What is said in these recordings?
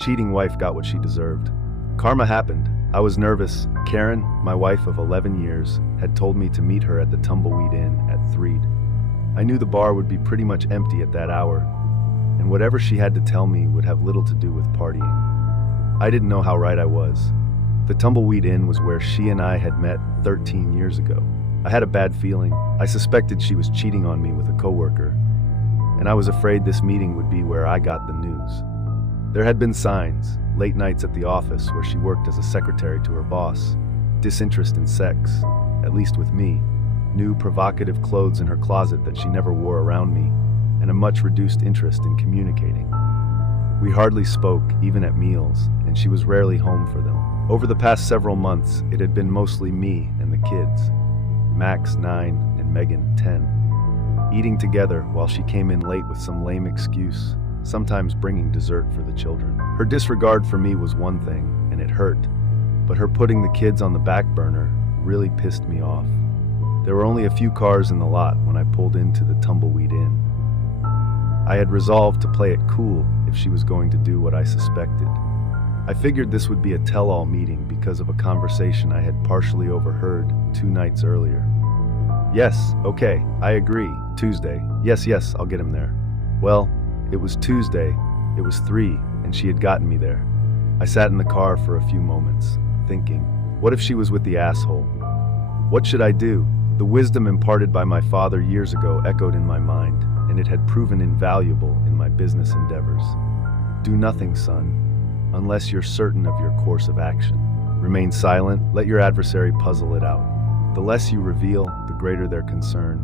Cheating wife got what she deserved. Karma happened. I was nervous. Karen, my wife of 11 years, had told me to meet her at the Tumbleweed Inn at 3. I knew the bar would be pretty much empty at that hour, and whatever she had to tell me would have little to do with partying. I didn't know how right I was. The Tumbleweed Inn was where she and I had met 13 years ago. I had a bad feeling. I suspected she was cheating on me with a coworker, and I was afraid this meeting would be where I got the news. There had been signs, late nights at the office where she worked as a secretary to her boss, disinterest in sex, at least with me, new provocative clothes in her closet that she never wore around me, and a much reduced interest in communicating. We hardly spoke, even at meals, and she was rarely home for them. Over the past several months, it had been mostly me and the kids, Max 9 and Megan 10, eating together while she came in late with some lame excuse, sometimes bringing dessert for the children. Her disregard for me was one thing, and it hurt, but her putting the kids on the back burner really pissed me off. There were only a few cars in the lot when I pulled into the Tumbleweed Inn. I had resolved to play it cool if she was going to do what I suspected. I figured this would be a tell-all meeting because of a conversation I had partially overheard 2 nights earlier. Yes, okay, I agree, Tuesday. Yes, I'll get him there. Well, it was Tuesday, it was 3, and she had gotten me there. I sat in the car for a few moments, thinking, what if she was with the asshole? What should I do? The wisdom imparted by my father years ago echoed in my mind, and it had proven invaluable in my business endeavors. Do nothing, son, unless you're certain of your course of action. Remain silent, let your adversary puzzle it out. The less you reveal, the greater their concern.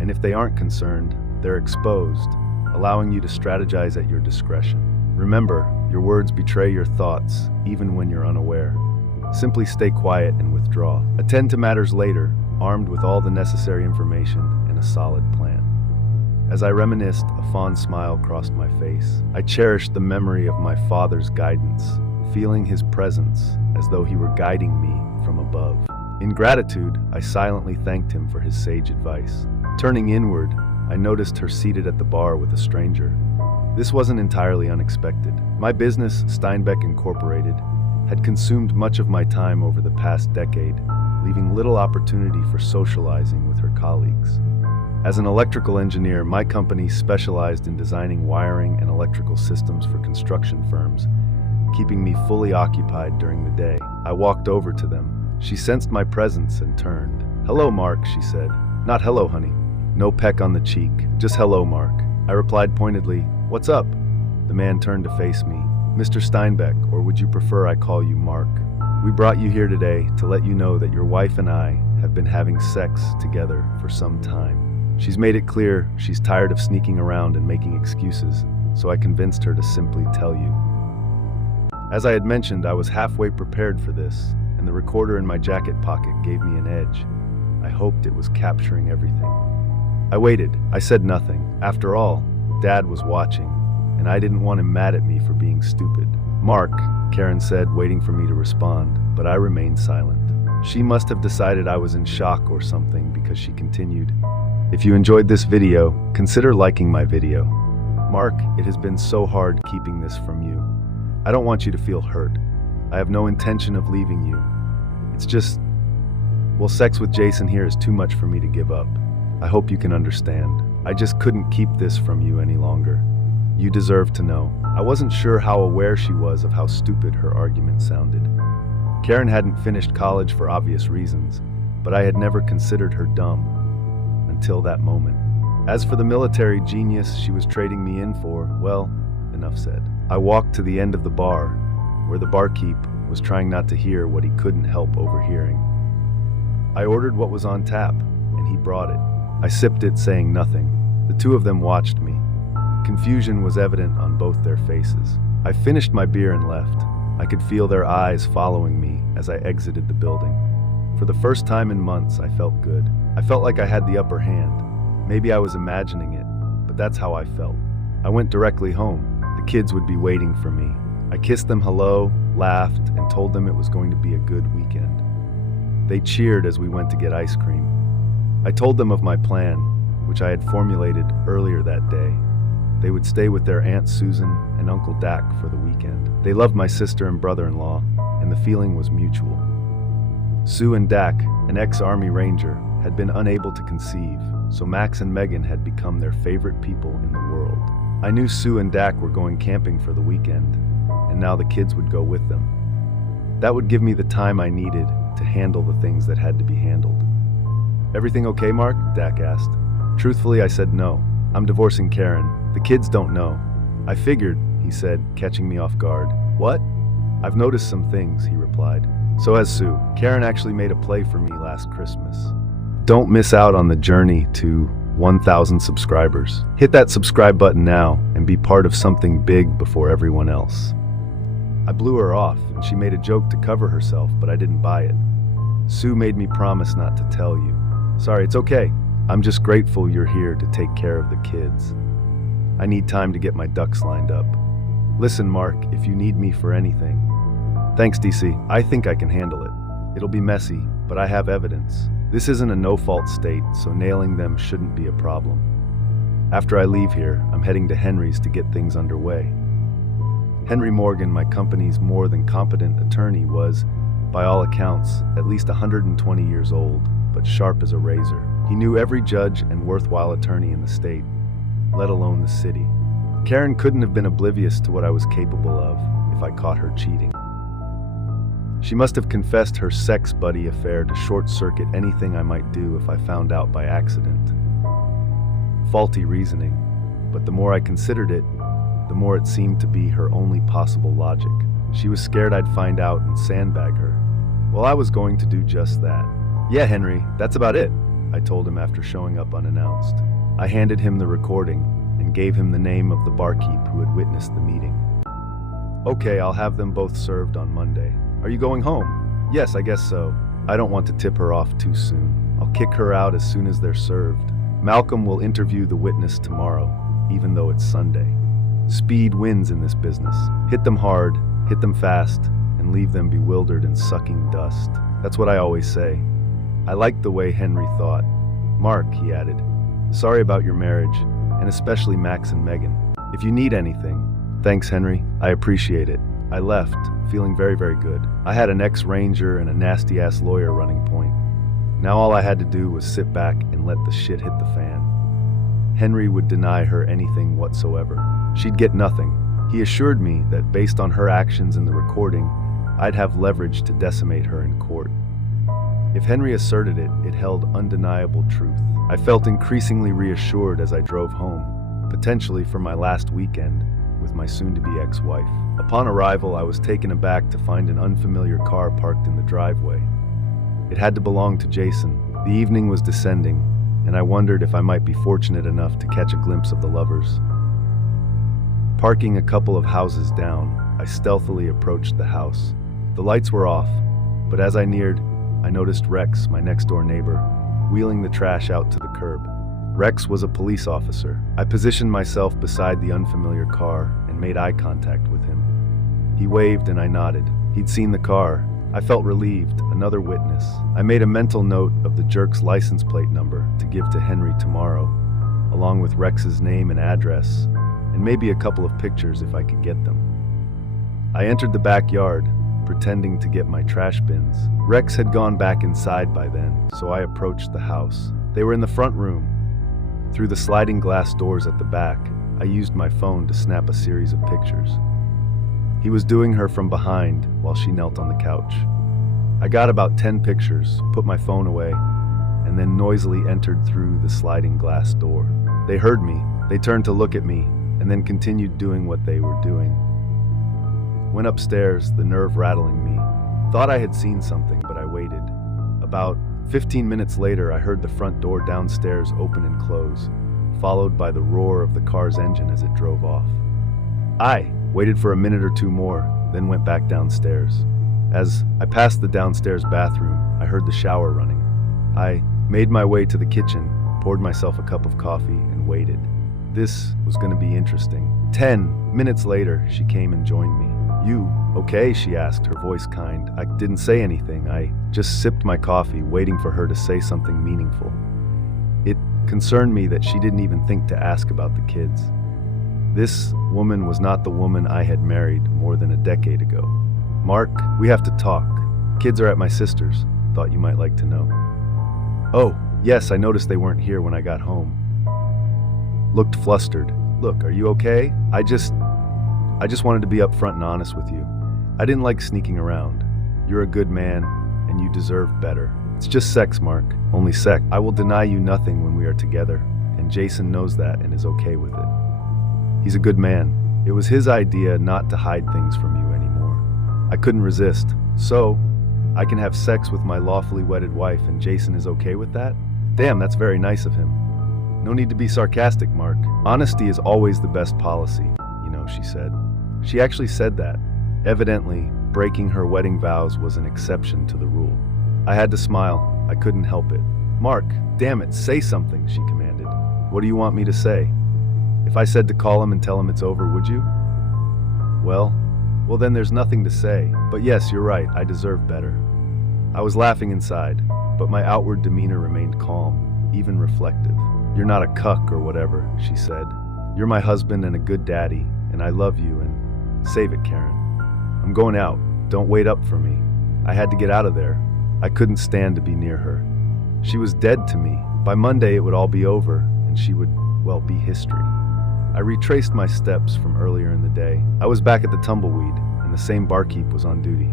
And if they aren't concerned, they're exposed, allowing you to strategize at your discretion. Remember, your words betray your thoughts, even when you're unaware. Simply stay quiet and withdraw. Attend to matters later, armed with all the necessary information and a solid plan. As I reminisced, a fond smile crossed my face. I cherished the memory of my father's guidance, feeling his presence as though he were guiding me from above. In gratitude, I silently thanked him for his sage advice. Turning inward, I noticed her seated at the bar with a stranger. This wasn't entirely unexpected. My business, Steinbeck Incorporated, had consumed much of my time over the past decade, leaving little opportunity for socializing with her colleagues. As an electrical engineer, my company specialized in designing wiring and electrical systems for construction firms, keeping me fully occupied during the day. I walked over to them. She sensed my presence and turned. "Hello, Mark," she said. "Not hello, honey. No peck on the cheek, just hello, Mark." I replied pointedly, "What's up?" The man turned to face me. "Mr. Steinbeck, or would you prefer I call you Mark? We brought you here today to let you know that your wife and I have been having sex together for some time. She's made it clear she's tired of sneaking around and making excuses, so I convinced her to simply tell you." As I had mentioned, I was halfway prepared for this, and the recorder in my jacket pocket gave me an edge. I hoped it was capturing everything. I waited. I said nothing. After all, Dad was watching, and I didn't want him mad at me for being stupid. "Mark," Karen said, waiting for me to respond, but I remained silent. She must have decided I was in shock or something because she continued, "If you enjoyed this video, consider liking my video. Mark, it has been so hard keeping this from you. I don't want you to feel hurt. I have no intention of leaving you. It's just, well, sex with Jason here is too much for me to give up. I hope you can understand. I just couldn't keep this from you any longer. You deserve to know." I wasn't sure how aware she was of how stupid her argument sounded. Karen hadn't finished college for obvious reasons, but I had never considered her dumb until that moment. As for the military genius she was trading me in for, well, enough said. I walked to the end of the bar, where the barkeep was trying not to hear what he couldn't help overhearing. I ordered what was on tap, and he brought it. I sipped it, saying nothing. The two of them watched me. Confusion was evident on both their faces. I finished my beer and left. I could feel their eyes following me as I exited the building. For the first time in months, I felt good. I felt like I had the upper hand. Maybe I was imagining it, but that's how I felt. I went directly home. The kids would be waiting for me. I kissed them hello, laughed, and told them it was going to be a good weekend. They cheered as we went to get ice cream. I told them of my plan, which I had formulated earlier that day. They would stay with their Aunt Susan and Uncle Dak for the weekend. They loved my sister and brother-in-law, and the feeling was mutual. Sue and Dak, an ex-Army Ranger, had been unable to conceive, so Max and Megan had become their favorite people in the world. I knew Sue and Dak were going camping for the weekend, and now the kids would go with them. That would give me the time I needed to handle the things that had to be handled. "Everything okay, Mark?" Dak asked. Truthfully, I said no. "I'm divorcing Karen. The kids don't know." "I figured," he said, catching me off guard. "What?" "I've noticed some things," he replied. "So has Sue. Karen actually made a play for me last Christmas." Don't miss out on the journey to 1,000 subscribers. Hit that subscribe button now and be part of something big before everyone else. I blew her off, and she made a joke to cover herself, but I didn't buy it. Sue made me promise not to tell you. "Sorry, it's okay. I'm just grateful you're here to take care of the kids. I need time to get my ducks lined up. Listen, Mark, if you need me for anything." "Thanks, DC. I think I can handle it. It'll be messy, but I have evidence. This isn't a no-fault state, so nailing them shouldn't be a problem. After I leave here, I'm heading to Henry's to get things underway." Henry Morgan, my company's more than competent attorney, was, by all accounts, at least 120 years old, but sharp as a razor. He knew every judge and worthwhile attorney in the state, let alone the city. Karen couldn't have been oblivious to what I was capable of if I caught her cheating. She must have confessed her sex buddy affair to short-circuit anything I might do if I found out by accident. Faulty reasoning, but the more I considered it, the more it seemed to be her only possible logic. She was scared I'd find out and sandbag her. Well, I was going to do just that. "Yeah, Henry, that's about it," I told him after showing up unannounced. I handed him the recording and gave him the name of the barkeep who had witnessed the meeting. "Okay, I'll have them both served on Monday. Are you going home?" "Yes, I guess so. I don't want to tip her off too soon. I'll kick her out as soon as they're served. Malcolm will interview the witness tomorrow, even though it's Sunday. Speed wins in this business. Hit them hard, hit them fast, and leave them bewildered and sucking dust. That's what I always say." I liked the way Henry thought. "Mark," he added, "sorry about your marriage, and especially Max and Megan. If you need anything..." "Thanks, Henry. I appreciate it." I left, feeling very, very good. I had an ex-ranger and a nasty-ass lawyer running point. Now all I had to do was sit back and let the shit hit the fan. Henry would deny her anything whatsoever. She'd get nothing. He assured me that based on her actions in the recording, I'd have leverage to decimate her in court. If Henry asserted it, it held undeniable truth. I felt increasingly reassured as I drove home, potentially for my last weekend with my soon-to-be ex-wife. Upon arrival, I was taken aback to find an unfamiliar car parked in the driveway. It had to belong to Jason. The evening was descending, and I wondered if I might be fortunate enough to catch a glimpse of the lovers. Parking a couple of houses down, I stealthily approached the house. The lights were off, but as I neared, I noticed Rex, my next-door neighbor, wheeling the trash out to the curb. Rex was a police officer. I positioned myself beside the unfamiliar car and made eye contact with him. He waved and I nodded. He'd seen the car. I felt relieved, another witness. I made a mental note of the jerk's license plate number to give to Henry tomorrow, along with Rex's name and address, and maybe a couple of pictures if I could get them. I entered the backyard, pretending to get my trash bins. Rex had gone back inside by then, so I approached the house. They were in the front room. Through the sliding glass doors at the back, I used my phone to snap a series of pictures. He was doing her from behind while she knelt on the couch. I got about 10 pictures, put my phone away, and then noisily entered through the sliding glass door. They heard me. They turned to look at me, and then continued doing what they were doing. Went upstairs, the nerve rattling me. Thought I had seen something, but I waited. About 15 minutes later, I heard the front door downstairs open and close, followed by the roar of the car's engine as it drove off. I waited for a minute or two more, then went back downstairs. As I passed the downstairs bathroom, I heard the shower running. I made my way to the kitchen, poured myself a cup of coffee, and waited. This was going to be interesting. 10 minutes later, she came and joined me. "You okay?" she asked, her voice kind. I didn't say anything. I just sipped my coffee, waiting for her to say something meaningful. It concerned me that she didn't even think to ask about the kids. This woman was not the woman I had married more than a decade ago. Mark, we have to talk. Kids are at my sister's. Thought you might like to know. Oh, yes, I noticed they weren't here when I got home. Looked flustered. Look, are you okay? I just wanted to be upfront and honest with you. I didn't like sneaking around. You're a good man, and you deserve better. It's just sex, Mark. Only sex. I will deny you nothing when we are together, and Jason knows that and is okay with it. He's a good man. It was his idea not to hide things from you anymore. I couldn't resist. So, I can have sex with my lawfully wedded wife and Jason is okay with that? Damn, that's very nice of him. No need to be sarcastic, Mark. Honesty is always the best policy, she said. She actually said that. Evidently, breaking her wedding vows was an exception to the rule. I had to smile. I couldn't help it. Mark, damn it, say something, she commanded. What do you want me to say? If I said to call him and tell him it's over, would you? Well, then there's nothing to say. But yes, you're right, I deserve better. I was laughing inside, but my outward demeanor remained calm, even reflective. You're not a cuck or whatever, she said. You're my husband and a good daddy, and I love you, and save it, Karen. I'm going out. Don't wait up for me. I had to get out of there. I couldn't stand to be near her. She was dead to me. By Monday it would all be over, and she would, be history. I retraced my steps from earlier in the day. I was back at the Tumbleweed, and the same barkeep was on duty.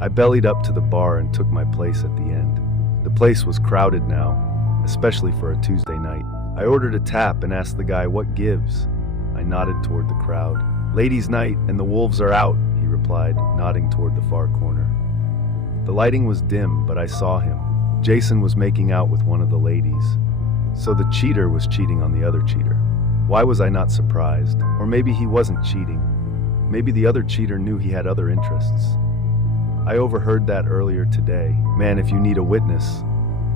I bellied up to the bar and took my place at the end. The place was crowded now, especially for a Tuesday night. I ordered a tap and asked the guy what gives. I nodded toward the crowd. Ladies' night and the wolves are out, he replied, nodding toward the far corner. The lighting was dim, but I saw him. Jason was making out with one of the ladies. So the cheater was cheating on the other cheater. Why was I not surprised? Or maybe he wasn't cheating. Maybe the other cheater knew he had other interests. I overheard that earlier today. Man, if you need a witness.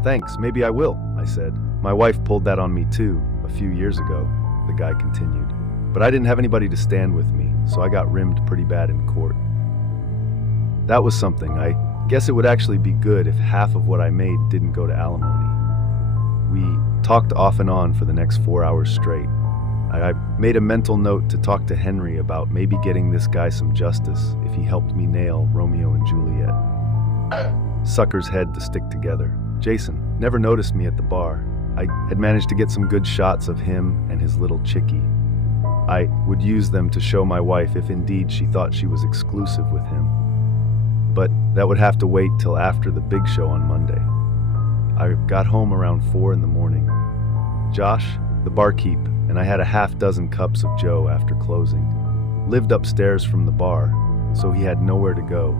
Thanks, maybe I will, I said. My wife pulled that on me too, a few years ago, the guy continued. But I didn't have anybody to stand with me, so I got rimmed pretty bad in court. That was something. I guess it would actually be good if half of what I made didn't go to alimony. We talked off and on for the next 4 hours straight. I made a mental note to talk to Henry about maybe getting this guy some justice if he helped me nail Romeo and Juliet. Suckers had to stick together. Jason never noticed me at the bar. I had managed to get some good shots of him and his little chickie. I would use them to show my wife if indeed she thought she was exclusive with him. But that would have to wait till after the big show on Monday. I got home around 4 in the morning. Josh, the barkeep, and I had a half-dozen cups of Joe after closing. Lived upstairs from the bar, so he had nowhere to go.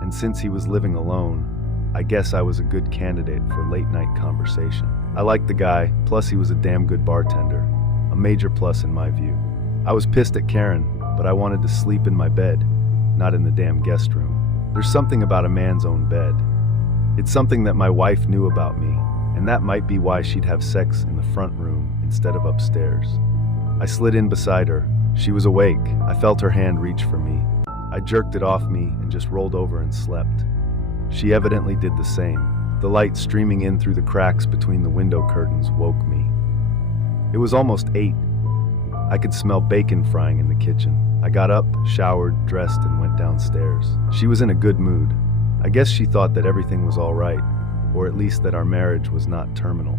And since he was living alone, I guess I was a good candidate for late-night conversation. I liked the guy, plus he was a damn good bartender. A major plus in my view. I was pissed at Karen, but I wanted to sleep in my bed, not in the damn guest room. There's something about a man's own bed. It's something that my wife knew about me, and that might be why she'd have sex in the front room instead of upstairs. I slid in beside her. She was awake. I felt her hand reach for me. I jerked it off me and just rolled over and slept. She evidently did the same. The light streaming in through the cracks between the window curtains woke me. It was almost 8. I could smell bacon frying in the kitchen. I got up, showered, dressed, and went downstairs. She was in a good mood. I guess she thought that everything was all right, or at least that our marriage was not terminal.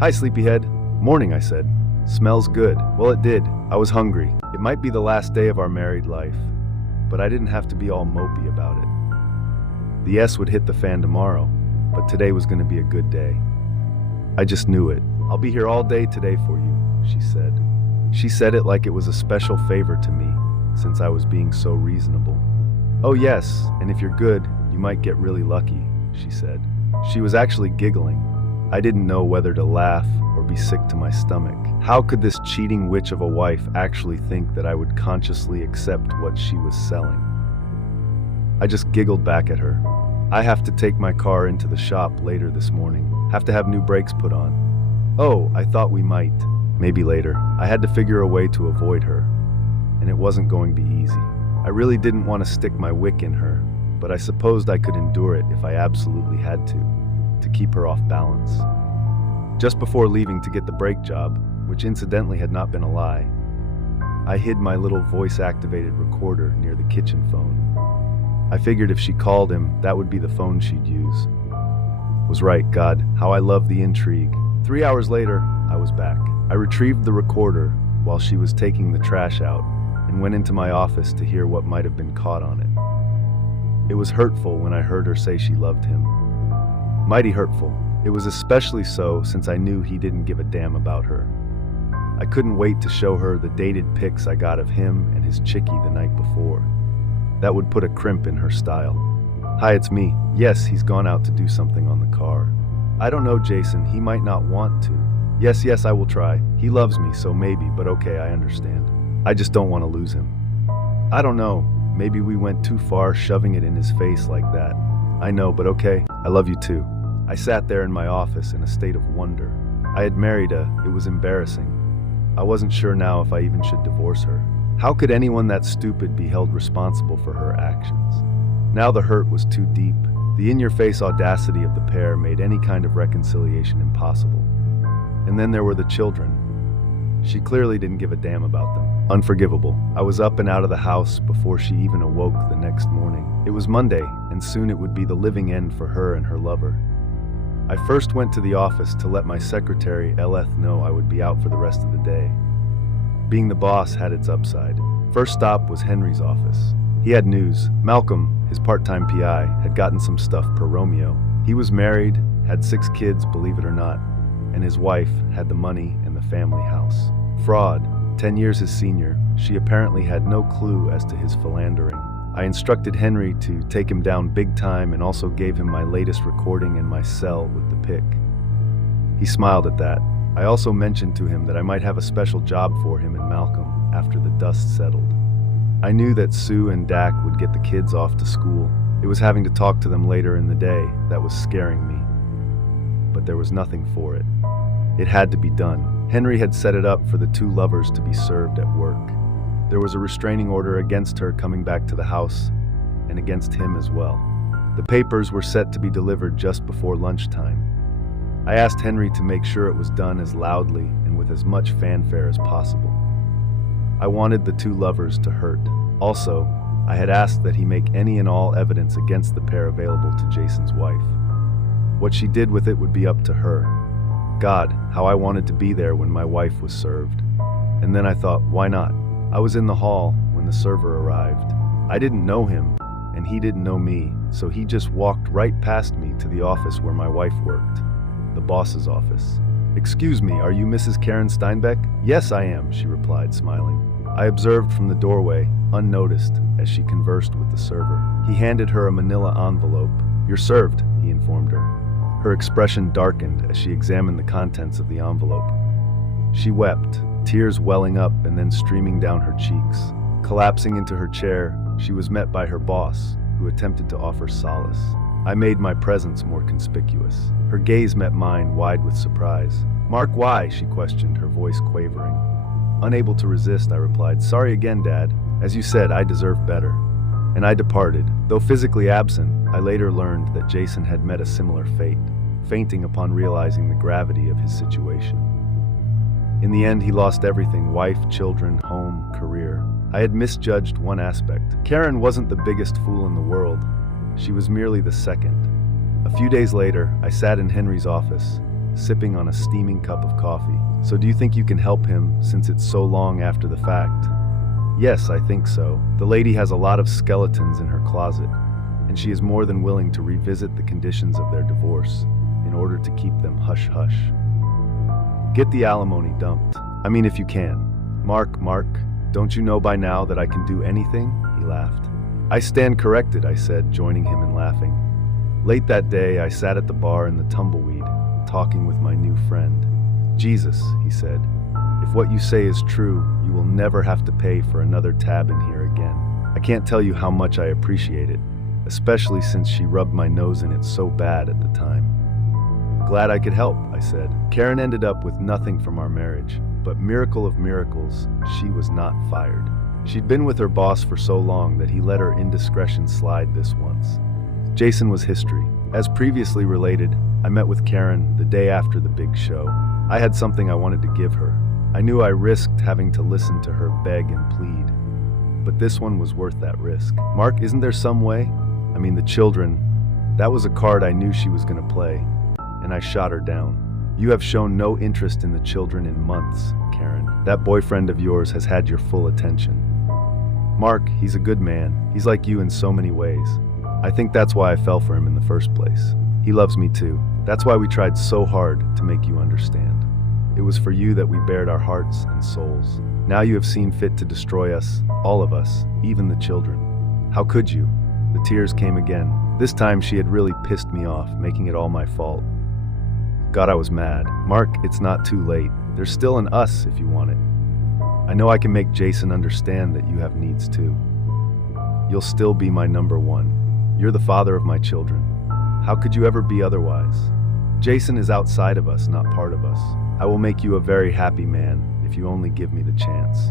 Hi, sleepyhead. Morning, I said. Smells good. Well, it did. I was hungry. It might be the last day of our married life, but I didn't have to be all mopey about it. The S would hit the fan tomorrow, but today was going to be a good day. I just knew it. I'll be here all day today for you, she said. She said it like it was a special favor to me, since I was being so reasonable. Oh yes, and if you're good, you might get really lucky, she said. She was actually giggling. I didn't know whether to laugh or be sick to my stomach. How could this cheating witch of a wife actually think that I would consciously accept what she was selling? I just giggled back at her. I have to take my car into the shop later this morning. Have to have new brakes put on. Oh, I thought we might. Maybe later. I had to figure a way to avoid her, and it wasn't going to be easy. I really didn't want to stick my wick in her, but I supposed I could endure it if I absolutely had to keep her off balance. Just before leaving to get the brake job, which incidentally had not been a lie, I hid my little voice-activated recorder near the kitchen phone. I figured if she called him, that would be the phone she'd use. Was right, God, how I love the intrigue. 3 hours later, I was back. I retrieved the recorder while she was taking the trash out and went into my office to hear what might have been caught on it. It was hurtful when I heard her say she loved him. Mighty hurtful. It was especially so since I knew he didn't give a damn about her. I couldn't wait to show her the dated pics I got of him and his chickie the night before. That would put a crimp in her style. Hi, it's me. Yes, he's gone out to do something on the car. I don't know, Jason, he might not want to. Yes, I will try. He loves me, so maybe, but okay, I understand. I just don't want to lose him. I don't know, maybe we went too far shoving it in his face like that. I know, but okay, I love you too. I sat there in my office in a state of wonder. I had married it was embarrassing. I wasn't sure now if I even should divorce her. How could anyone that stupid be held responsible for her actions? Now the hurt was too deep. The in-your-face audacity of the pair made any kind of reconciliation impossible. And then there were the children. She clearly didn't give a damn about them. Unforgivable. I was up and out of the house before she even awoke the next morning. It was Monday, and soon it would be the living end for her and her lover. I first went to the office to let my secretary, Eleth, know I would be out for the rest of the day. Being the boss had its upside. First stop was Henry's office. He had news. Malcolm, his part-time PI, had gotten some stuff per Romeo. He was married, had 6 kids, believe it or not, and his wife had the money and the family house. Fraud. 10 years his senior, she apparently had no clue as to his philandering. I instructed Henry to take him down big time and also gave him my latest recording and my cell with the pic. He smiled at that. I also mentioned to him that I might have a special job for him and Malcolm after the dust settled. I knew that Sue and Dak would get the kids off to school. It was having to talk to them later in the day that was scaring me. But there was nothing for it. It had to be done. Henry had set it up for the 2 lovers to be served at work. There was a restraining order against her coming back to the house, and against him as well. The papers were set to be delivered just before lunchtime. I asked Henry to make sure it was done as loudly and with as much fanfare as possible. I wanted the 2 lovers to hurt. Also, I had asked that he make any and all evidence against the pair available to Jason's wife. What she did with it would be up to her. God, how I wanted to be there when my wife was served. And then I thought, why not? I was in the hall when the server arrived. I didn't know him, and he didn't know me, so he just walked right past me to the office where my wife worked, the boss's office. Excuse me, are you Mrs. Karen Steinbeck? Yes, I am, she replied, smiling. I observed from the doorway, unnoticed, as she conversed with the server. He handed her a manila envelope. You're served, he informed her. Her expression darkened as she examined the contents of the envelope. She wept, tears welling up and then streaming down her cheeks. Collapsing into her chair, she was met by her boss, who attempted to offer solace. I made my presence more conspicuous. Her gaze met mine, wide with surprise. Mark, why? She questioned, her voice quavering. Unable to resist, I replied, Sorry again, Dad. As you said, I deserve better. And I departed. Though physically absent, I later learned that Jason had met a similar fate, fainting upon realizing the gravity of his situation. In the end, he lost everything: wife, children, home, career. I had misjudged one aspect. Karen wasn't the biggest fool in the world. She was merely the second. A few days later, I sat in Henry's office, sipping on a steaming cup of coffee. So do you think you can help him since it's so long after the fact? Yes, I think so. The lady has a lot of skeletons in her closet, and she is more than willing to revisit the conditions of their divorce in order to keep them hush-hush. Get the alimony dumped. I mean, if you can. Mark, don't you know by now that I can do anything? He laughed. I stand corrected, I said, joining him in laughing. Late that day, I sat at the bar in the Tumbleweed, talking with my new friend. Jesus, he said, if what you say is true, you will never have to pay for another tab in here again. I can't tell you how much I appreciate it, especially since she rubbed my nose in it so bad at the time. Glad I could help, I said. Karen ended up with nothing from our marriage, but miracle of miracles, she was not fired. She'd been with her boss for so long that he let her indiscretion slide this once. Jason was history. As previously related, I met with Karen the day after the big show. I had something I wanted to give her. I knew I risked having to listen to her beg and plead, but this one was worth that risk. Mark, isn't there some way? I mean, the children, that was a card I knew she was going to play, and I shot her down. You have shown no interest in the children in months, Karen. That boyfriend of yours has had your full attention. Mark, he's a good man. He's like you in so many ways. I think that's why I fell for him in the first place. He loves me too. That's why we tried so hard to make you understand. It was for you that we bared our hearts and souls. Now you have seen fit to destroy us, all of us, even the children. How could you? The tears came again. This time she had really pissed me off, making it all my fault. God, I was mad. Mark, it's not too late. There's still an us if you want it. I know I can make Jason understand that you have needs too. You'll still be my number one. You're the father of my children. How could you ever be otherwise? Jason is outside of us, not part of us. I will make you a very happy man if you only give me the chance.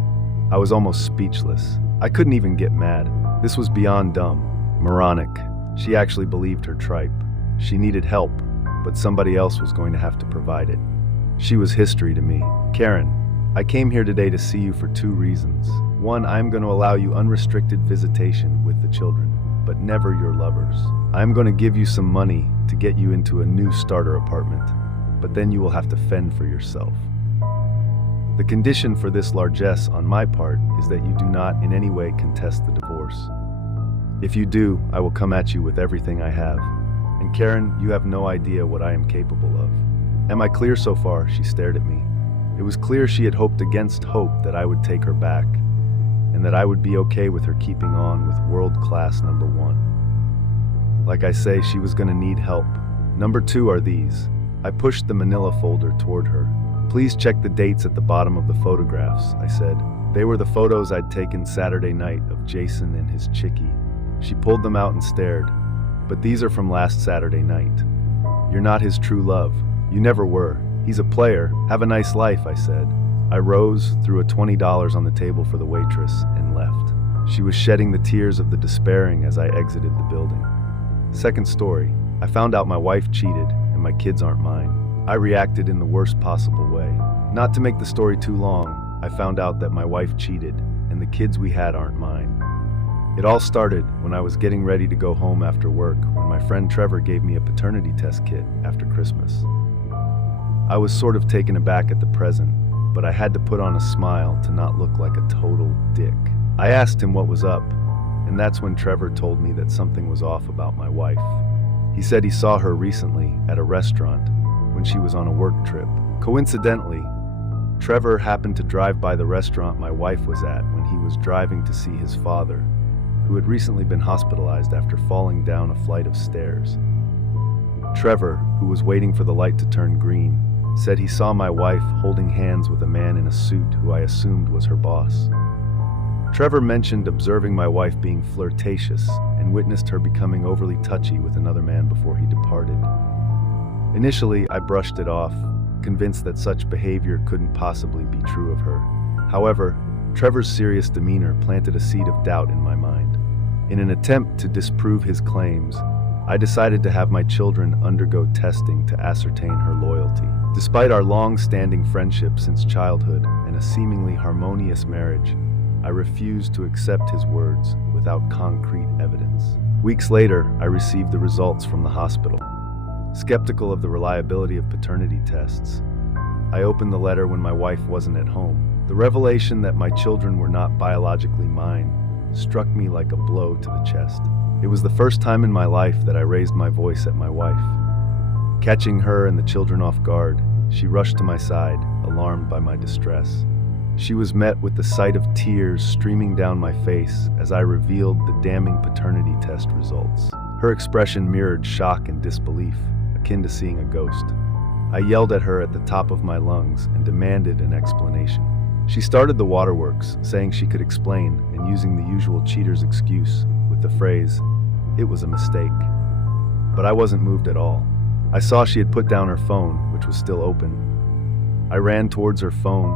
I was almost speechless. I couldn't even get mad. This was beyond dumb. Moronic. She actually believed her tripe. She needed help, but somebody else was going to have to provide it. She was history to me. Karen, I came here today to see you for two reasons. One, I'm going to allow you unrestricted visitation with the children, but never your lovers. I'm going to give you some money to get you into a new starter apartment, but then you will have to fend for yourself. The condition for this largesse on my part is that you do not in any way contest the divorce. If you do, I will come at you with everything I have. And Karen, you have no idea what I am capable of. Am I clear so far? She stared at me. It was clear she had hoped against hope that I would take her back, and that I would be okay with her keeping on with world-class number one. Like I say, she was going to need help. Number two are these. I pushed the manila folder toward her. Please check the dates at the bottom of the photographs, I said. They were the photos I'd taken Saturday night of Jason and his chickie. She pulled them out and stared. But these are from last Saturday night. You're not his true love. You never were. He's a player. Have a nice life, I said. I rose, threw a $20 on the table for the waitress, and left. She was shedding the tears of the despairing as I exited the building. Second story. I found out my wife cheated, and my kids aren't mine. I reacted in the worst possible way. Not to make the story too long, I found out that my wife cheated, and the kids we had aren't mine. It all started when I was getting ready to go home after work when my friend Trevor gave me a paternity test kit after Christmas. I was sort of taken aback at the present, but I had to put on a smile to not look like a total dick. I asked him what was up, and that's when Trevor told me that something was off about my wife. He said he saw her recently at a restaurant when she was on a work trip. Coincidentally, Trevor happened to drive by the restaurant my wife was at when he was driving to see his father, who had recently been hospitalized after falling down a flight of stairs. Trevor, who was waiting for the light to turn green, said he saw my wife holding hands with a man in a suit who I assumed was her boss. Trevor mentioned observing my wife being flirtatious and witnessed her becoming overly touchy with another man before he departed. Initially, I brushed it off, convinced that such behavior couldn't possibly be true of her. However, Trevor's serious demeanor planted a seed of doubt in my mind. In an attempt to disprove his claims, I decided to have my children undergo testing to ascertain her loyalty. Despite our long-standing friendship since childhood and a seemingly harmonious marriage, I refused to accept his words without concrete evidence. Weeks later, I received the results from the hospital. Skeptical of the reliability of paternity tests, I opened the letter when my wife wasn't at home. The revelation that my children were not biologically mine struck me like a blow to the chest. It was the first time in my life that I raised my voice at my wife. Catching her and the children off guard, she rushed to my side, alarmed by my distress. She was met with the sight of tears streaming down my face as I revealed the damning paternity test results. Her expression mirrored shock and disbelief, akin to seeing a ghost. I yelled at her at the top of my lungs and demanded an explanation. She started the waterworks, saying she could explain and using the usual cheater's excuse with the phrase, "It was a mistake." But I wasn't moved at all. I saw she had put down her phone, which was still open. I ran towards her phone,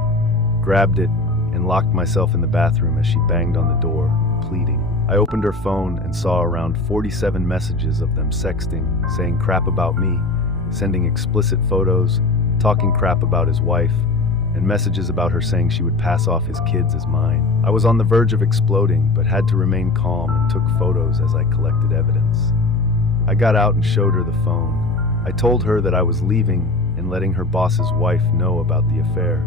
grabbed it, and locked myself in the bathroom as she banged on the door, pleading. I opened her phone and saw around 47 messages of them sexting, saying crap about me, sending explicit photos, talking crap about his wife, and messages about her saying she would pass off his kids as mine. I was on the verge of exploding, but had to remain calm and took photos as I collected evidence. I got out and showed her the phone. I told her that I was leaving and letting her boss's wife know about the affair.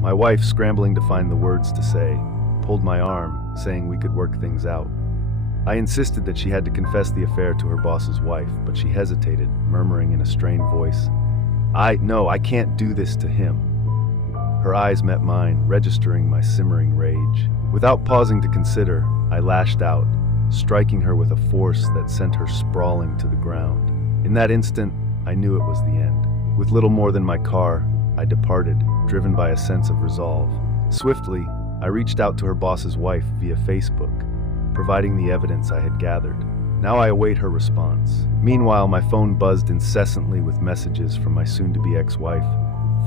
My wife, scrambling to find the words to say, pulled my arm, saying we could work things out. I insisted that she had to confess the affair to her boss's wife, but she hesitated, murmuring in a strained voice, No, I can't do this to him." Her eyes met mine, registering my simmering rage. Without pausing to consider, I lashed out, striking her with a force that sent her sprawling to the ground. In that instant, I knew it was the end. With little more than my car, I departed, driven by a sense of resolve. Swiftly, I reached out to her boss's wife via Facebook, providing the evidence I had gathered. Now I await her response. Meanwhile, my phone buzzed incessantly with messages from my soon-to-be ex-wife,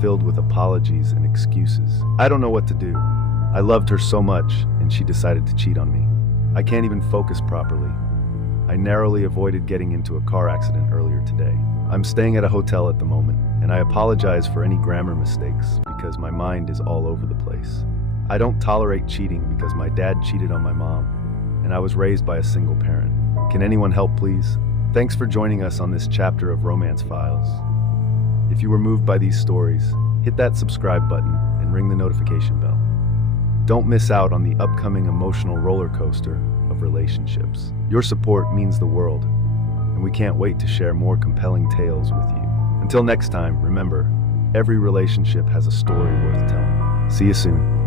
filled with apologies and excuses. I don't know what to do. I loved her so much, and she decided to cheat on me. I can't even focus properly. I narrowly avoided getting into a car accident earlier today. I'm staying at a hotel at the moment, and I apologize for any grammar mistakes because my mind is all over the place. I don't tolerate cheating because my dad cheated on my mom, and I was raised by a single parent. Can anyone help, please? Thanks for joining us on this chapter of Romance Files. If you were moved by these stories, hit that subscribe button and ring the notification bell. Don't miss out on the upcoming emotional roller coaster of relationships. Your support means the world, and we can't wait to share more compelling tales with you. Until next time, remember, every relationship has a story worth telling. See you soon.